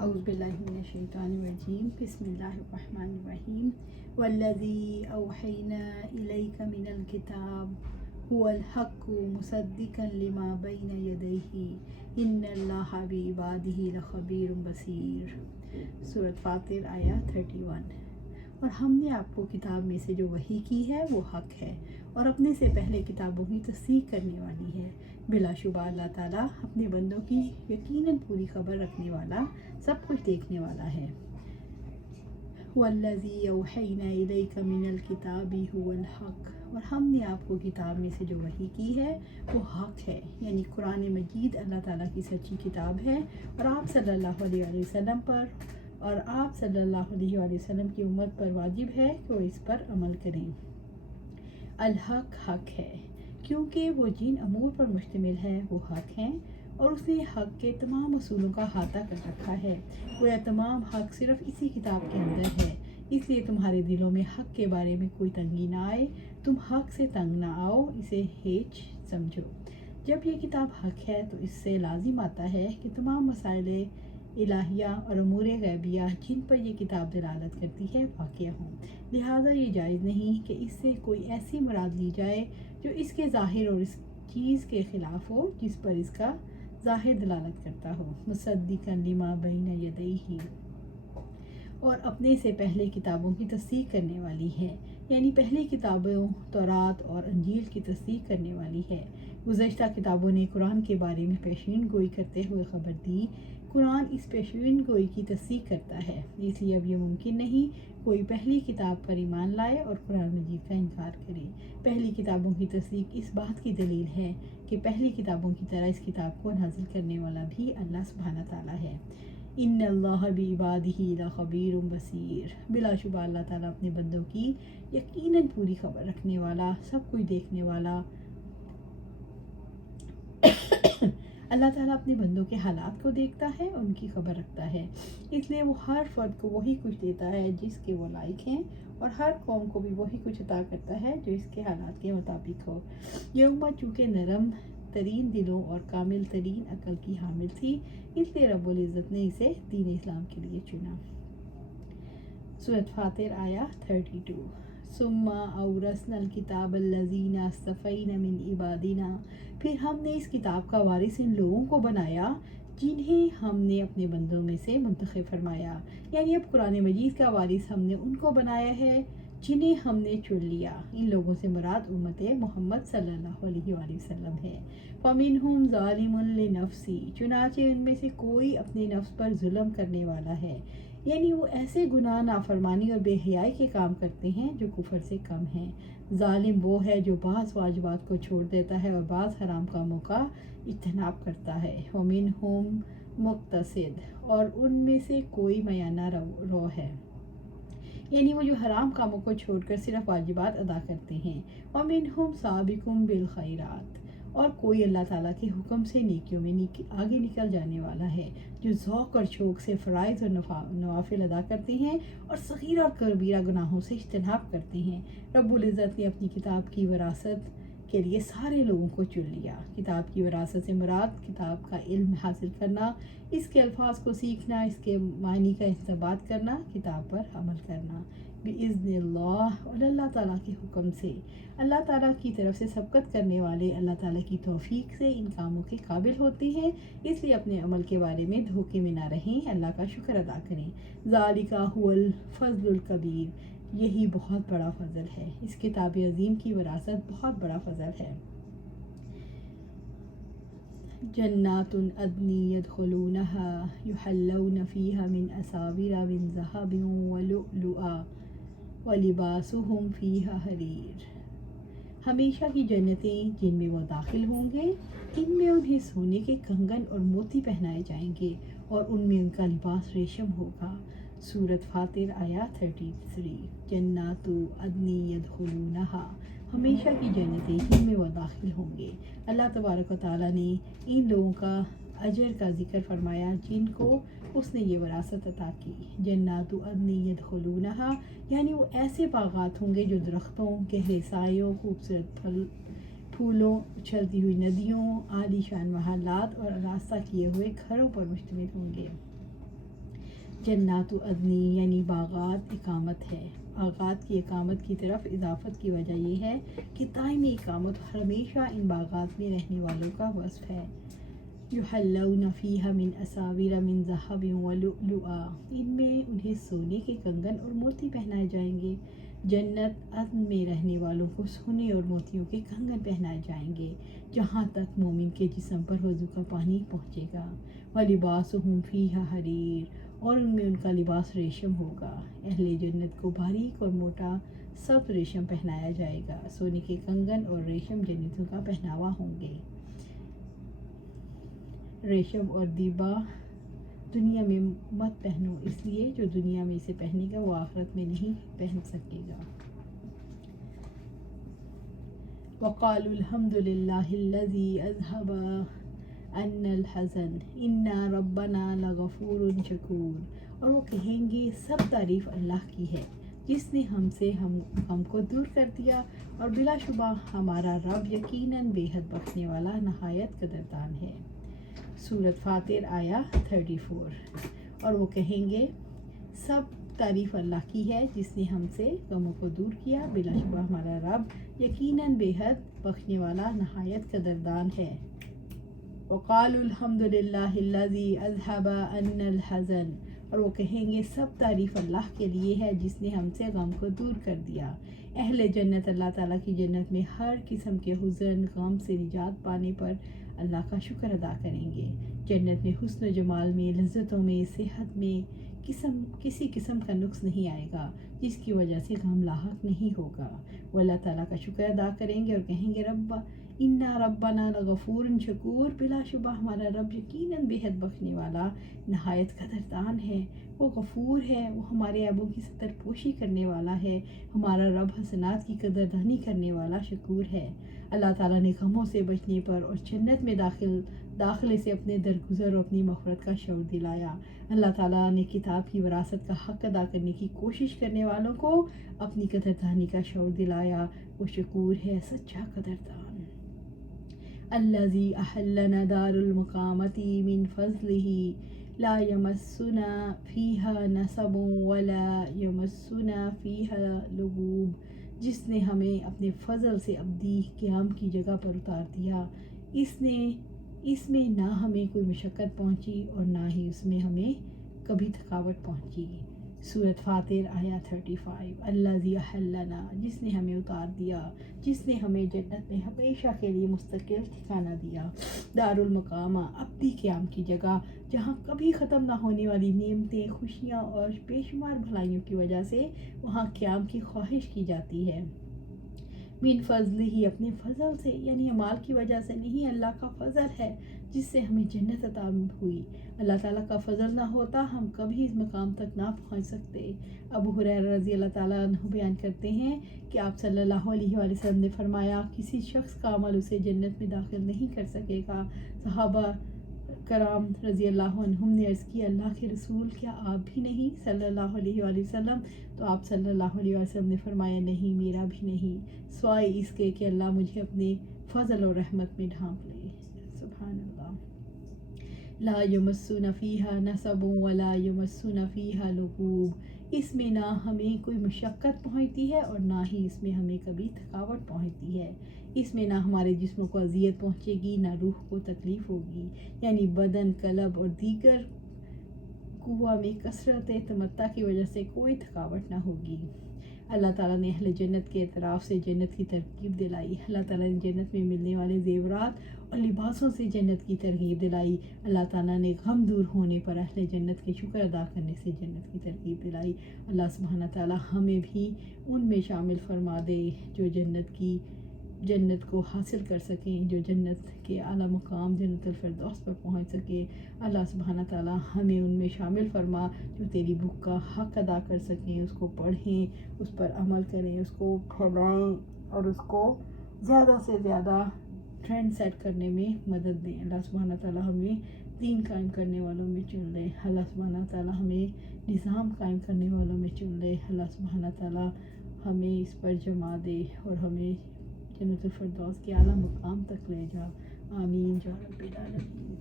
اعوذ باللہ من الشیطان الرجیم بسم اللہ الرحمن الرحیم والذی اوحینا الیک من الکتاب هو الحق مصدقا لما بین یدیہ ان اللہ بعبادہ لخبیر بصیر۔ سورۃ فاطر آیت 31۔ اور ہم نے آپ کو کتاب میں سے جو وحی کی ہے وہ حق ہے اور اپنے سے پہلے کتابوں کی تصدیق کرنے والی ہے۔ بلا شبہ اللہ تعالیٰ اپنے بندوں کی یقیناً پوری خبر رکھنے والا، سب کچھ دیکھنے والا ہے۔ وَالَّذِي أَوْحَيْنَا إِلَيْكَ مِنَ الْكِتَابِ هُوَ الْحَقُّ، اور ہم نے آپ کو کتاب میں سے جو وحی کی ہے وہ حق ہے، یعنی قرآن مجید اللہ تعالیٰ کی سچی کتاب ہے اور آپ صلی اللہ علیہ وسلم پر اور آپ صلی اللہ علیہ وسلم کی امت پر واجب ہے کہ وہ اس پر عمل کریں۔ الحق حق ہے کیونکہ وہ جن امور پر مشتمل ہے وہ حق ہیں اور اس نے حق کے تمام اصولوں کا احاطہ کر رکھا ہے۔ گویا تمام حق صرف اسی کتاب کے اندر ہے، اس لیے تمہارے دلوں میں حق کے بارے میں کوئی تنگی نہ آئے، تم حق سے تنگ نہ آؤ، اسے ہیچ سمجھو۔ جب یہ کتاب حق ہے تو اس سے لازم آتا ہے کہ تمام مسائل الہیہ اور امور غیبیہ جن پر یہ کتاب دلالت کرتی ہے واقع ہوں، لہٰذا یہ جائز نہیں کہ اس سے کوئی ایسی مراد لی جائے جو اس کے ظاہر اور اس چیز کے خلاف ہو جس پر اس کا ظاہر دلالت کرتا ہو۔ مصدقا لما بین یدیہ، اور اپنے سے پہلے کتابوں کی تصدیق کرنے والی ہے، یعنی پہلی کتابوں تورات اور انجیل کی تصدیق کرنے والی ہے۔ گزشتہ کتابوں نے قرآن کے بارے میں پیشین گوئی کرتے ہوئے خبر دی، قرآن اس پیشین گوئی کی تصدیق کرتا ہے، اس لیے اب یہ ممکن نہیں کوئی پہلی کتاب پر ایمان لائے اور قرآن مجید کا انکار کرے۔ پہلی کتابوں کی تصدیق اس بات کی دلیل ہے کہ پہلی کتابوں کی طرح اس کتاب کو نازل کرنے والا بھی اللہ سبحانہ تعالیٰ ہے۔ ان اللہ بعبادہ لخبیر بصیر، بلا شبہ اللہ تعالیٰ اپنے بندوں کی یقیناً پوری خبر رکھنے والا، سب کچھ دیکھنے والا۔ اللہ تعالیٰ اپنے بندوں کے حالات کو دیکھتا ہے، ان کی خبر رکھتا ہے، اس لیے وہ ہر فرد کو وہی کچھ دیتا ہے جس کے وہ لائق ہیں اور ہر قوم کو بھی وہی کچھ عطا کرتا ہے جو اس کے حالات کے مطابق ہو۔ یہ امت چونکہ نرم ترین دلوں اور کامل ترین عقل کی حامل تھی، اس لیے رب العزت نے اسے دین اسلام کے لیے چنا۔ سورۃ فاطر آیت 32۔ ثم اورثنا الکتاب الذین اصطفینا من عبادنا، پھر ہم نے اس کتاب کا وارث ان لوگوں کو بنایا جنہیں ہم نے اپنے بندوں میں سے منتخب فرمایا، یعنی اب قرآن مجید کا وارث ہم نے ان کو بنایا ہے جنہیں ہم نے چن لیا۔ ان لوگوں سے مراد امت محمد صلی اللہ علیہ وآلہ وسلم ہے۔ فَمِنْهُمْ ظَالِمٌ لِنَفْسِهِ، چنانچہ ان میں سے کوئی اپنے نفس پر ظلم کرنے والا ہے، یعنی وہ ایسے گناہ، نافرمانی اور بے حیائی کے کام کرتے ہیں جو کفر سے کم ہیں۔ ظالم وہ ہے جو بعض واجبات کو چھوڑ دیتا ہے اور بعض حرام کاموں کا اجتناب کرتا ہے۔ وَمِنْهُمْ مُقْتَصِدٌ، اور ان میں سے کوئی میانہ رو ہے، یعنی وہ جو حرام کاموں کو چھوڑ کر صرف واجبات ادا کرتے ہیں۔ وَمِنْهُمْ سَابِقٌ بِالْخَيْرَاتِ، اور کوئی اللہ تعالیٰ کے حکم سے نیکیوں میں آگے نکل جانے والا ہے، جو ذوق اور شوق سے فرائض اور نوافل ادا کرتے ہیں اور صغیرہ اور کبیرہ گناہوں سے اجتناب کرتے ہیں۔ رب العزت نے اپنی کتاب کی وراثت کے لیے سارے لوگوں کو چن لیا۔ کتاب کی وراثت سے مراد کتاب کا علم حاصل کرنا، اس کے الفاظ کو سیکھنا، اس کے معنی کا استنباط کرنا، کتاب پر عمل کرنا، بِإِذْنِ اللہ، اور اللہ تعالیٰ کے حکم سے۔ اللہ تعالیٰ کی طرف سے سبقت کرنے والے اللہ تعالیٰ کی توفیق سے ان کاموں کے قابل ہوتے ہیں، اس لیے اپنے عمل کے بارے میں دھوکے میں نہ رہیں، اللہ کا شکر ادا کریں۔ ذَلِكَ هُوَ الْفَضْلُ الْكَبِيرُ، یہی بہت بڑا فضل ہے، اس کتاب عظیم کی وراثت بہت بڑا فضل ہے۔ جنات عدن يدخلونها يحلون فيها من أساور من ذهب ولؤلؤا ولباسهم فيها حرير، ہمیشہ کی جنتیں جن میں وہ داخل ہوں گے، ان میں انہیں سونے کے کنگن اور موتی پہنائے جائیں گے اور ان میں ان کا لباس ریشم ہوگا۔ سورۃ فاطر آیت 33۔ جنات عدن يدخلونها، ہمیشہ کی جنتیں جن میں وہ داخل ہوں گے۔ اللہ تبارک و تعالیٰ نے ان لوگوں کا اجر کا ذکر فرمایا جن کو اس نے یہ وراثت عطا کی۔ جنات عدن يدخلونها، یعنی وہ ایسے باغات ہوں گے جو درختوں، گہرے سایوں، خوبصورت پھولوں، اچھلتی ہوئی ندیوں، عالی شان محلات اور راستہ کیے ہوئے گھروں پر مشتمل ہوں گے۔ जन्नात अदनी यानी बागात इकामत है। बागात की इकामत की तरफ इजाफत की वजह ये है कि दायमी इकामत हमेशा इन बागात में रहने वालों का वस्फ है। युहल्लौना फ़ीहा मिन असाविर मिन ज़हबिन व लुअलुआ, इनमें उन्हें सोने के कंगन और मोती पहनाए जाएंगे। जन्नत अदन में रहने वालों को सोने और मोतियों के कंगन पहनाए जाएंगे जहाँ तक मोमिन के जिस्म पर वज़ू का पानी पहुँचेगा। व लिबासुहुम फ़ीहा हरीर, और उनमें उनका लिबास रेशम होगा। अहले जन्नत को बारीक और मोटा सब रेशम पहनाया जाएगा। सोने के कंगन और रेशम जन्नतियों का पहनावा होंगे। रेशम और दीबा दुनिया में मत पहनो, इसलिए जो दुनिया में इसे पहनेगा वो आखिरत में नहीं पहन सकेगा। वक़ालुल हम्दुलिल्लाहिल्लज़ी अज़हब अन्नल हज़न इन्ना रब्बना लग़फ़ूरुन शकूर, और वो कहेंगे सब तारीफ़ अल्लाह की है जिसने हमको दूर कर दिया, और बिलाशुबा हमारा रब यकीनन बेहद बख्शने वाला नहायत कदरदान है। सूरत फातिर आया 34। और वो कहेंगे सब तारीफ़ अल्लाह की है जिसने हमसे गमों को दूर किया, बिलाशुबा हमारा रब यकीनन बेहद बख्शने वाला नहायत कदरदान है। वक़ालुल हम्दुलिल्लाहिल्लज़ी अज़हब अन्नल हज़न, और वो कहेंगे सब तारीफ़ अल्लाह के लिए है जिसने हमसे गम को दूर कर दिया। अहले जन्नत अल्लाह ताला की जन्नत में हर किस्म के हुज़न गम से निजात पाने पर अल्लाह का शुक्र अदा करेंगे। जन्नत में हुस्न जमाल में, लज्जतों में, सेहत में किसी किस्म का नुक्स नहीं आएगा जिसकी वजह से गम लाहक नहीं होगा। वो अल्लाह ताला का शुक्र अदा करेंगे और कहेंगे रब्बा इन्ना रब्बना लगफूरुन शकूर, बिलाशुबा हमारा रब यकीनन बेहद बख्शने वाला नहायत कदरदान है। वो गफूर है, वो हमारे ऐबों की सतर पोशी करने वाला है। हमारा रब हसनात की कदरदानी करने वाला शकूर है। अल्लाह ताला ने गमों से बचने पर और जन्नत में दाखिले से अपने दरगुजर और अपनी मग़फ़िरत का शऊर दिलाया। अल्लाह ताला ने किताब की विरासत का हक़ अदा करने की कोशिश करने वालों को अपनी कदरदानी का शऊर दिलाया। वो शकूर है, सच्चा कदरदान। अल्लज़ी अहल्लना दारुल मुक़ामती मिन फ़ज़लिही ला यमस्सुना फ़ीहा नसबुन वला यमस्सुना फ़ीहा लुगूब, जिसने हमें अपने फ़ज़ल से अब्दी क़याम की जगह पर उतार दिया। इसमें ना हमें कोई मशक्क़त पहुँची और ना ही उसमें हमें कभी थकावट पहुँची। सूरत फातिर आया 35। अल्लज़ी अहल्लना, जिसने हमें उतार दिया, जिसने हमें जन्नत में हमेशा के लिए मुस्तकिल ठिकाना दिया। दारुल मुकामा, अब्दी क़याम की जगह जहाँ कभी ख़त्म ना होने वाली नेमतें, खुशियाँ और बेशुमार भलाइयों की वजह से वहाँ क़याम की ख्वाहिश की जाती है। मिन फ़ज़लिही, अपने फ़ज़ल से, यानी अमाल की वजह से नहीं, अल्लाह का फ़ज़ल है जिससे हमें जन्नत अता हुई। अल्लाह ताला का फ़ज़ल ना होता हम कभी इस मकाम तक ना पहुँच सकते। अबू हुरैरा रज़ी अल्लाह ताला अन्हु बयान करते हैं कि आप सल्लल्लाहु अलैहि वसल्लम ने फरमाया किसी शख्स का अमल उसे जन्नत में दाखिल नहीं कर सकेगा। सहाबा कराम रज़ी अल्लाह अन्हुम ने अर्ज़ की अल्लाह के रसूल, क्या आप भी नहीं सल्लल्लाहु अलैहि वसल्लम? तो आप सल्लल्लाहु अलैहि वसल्लम ने फरमाया नहीं, मेरा भी नहीं, सिवाय इसके कि अल्लाह मुझे अपने फ़ज़ल और रहमत में ढांप ले। सुभान अल्लाह। ला यमस्सुना फ़ीहा नसबुन वला यमस्सुना फ़ीहा लुगूब, इसमें ना हमें कोई मशक्क़त पहुँचती है और ना ही इसमें हमें कभी थकावट पहुँचती है। इसमें ना हमारे जिस्मों को अजियत पहुँचेगी, ना रूह को तकलीफ़ होगी, यानी बदन, कलब और दीगर कुव्वा में कसरत तमत्ता की वजह से कोई थकावट ना होगी। अल्लाह ताला ने अहले जन्नत के एतराफ़ से जन्नत की तरकीब दिलाई। अल्लाह ताला ने जन्नत में मिलने वाले ज़ेवरात और लिबासों से जन्नत की तरकीब दिलाई। अल्लाह ताला ने गम दूर होने पर अहले जन्नत के शुक्र अदा करने से जन्नत की तरकीब दिलाई। अल्लाह सुब्हाना ताला हमें भी उनमें शामिल फरमा दे जो जन्नत को हासिल कर सकें, जो जन्नत के आला मुकाम जन्नतुल फिरदौस पर पहुँच सके। अल्लाह सुब्हाना ताला हमें उनमें शामिल फरमा जो तेरी बुक का हक़ अदा कर सकें, उसको पढ़ें, उस पर अमल करें, उसको फैलाएं और उसको ज़्यादा से ज़्यादा ट्रेंड सेट करने में मदद दें। अल्लाह सुब्हाना ताला हमें दीन कायम करने वालों में चुन ले। अल्लाह सुब्हाना ताला हमें निज़ाम कायम करने वालों में चुन ले। अल्लाह सुब्हाना ताला हमें इस पर जमा दे और हमें जन्नतुल फिरदौस के आला मुकाम तक ले जा। आमीन या रब्बिल आलमीन।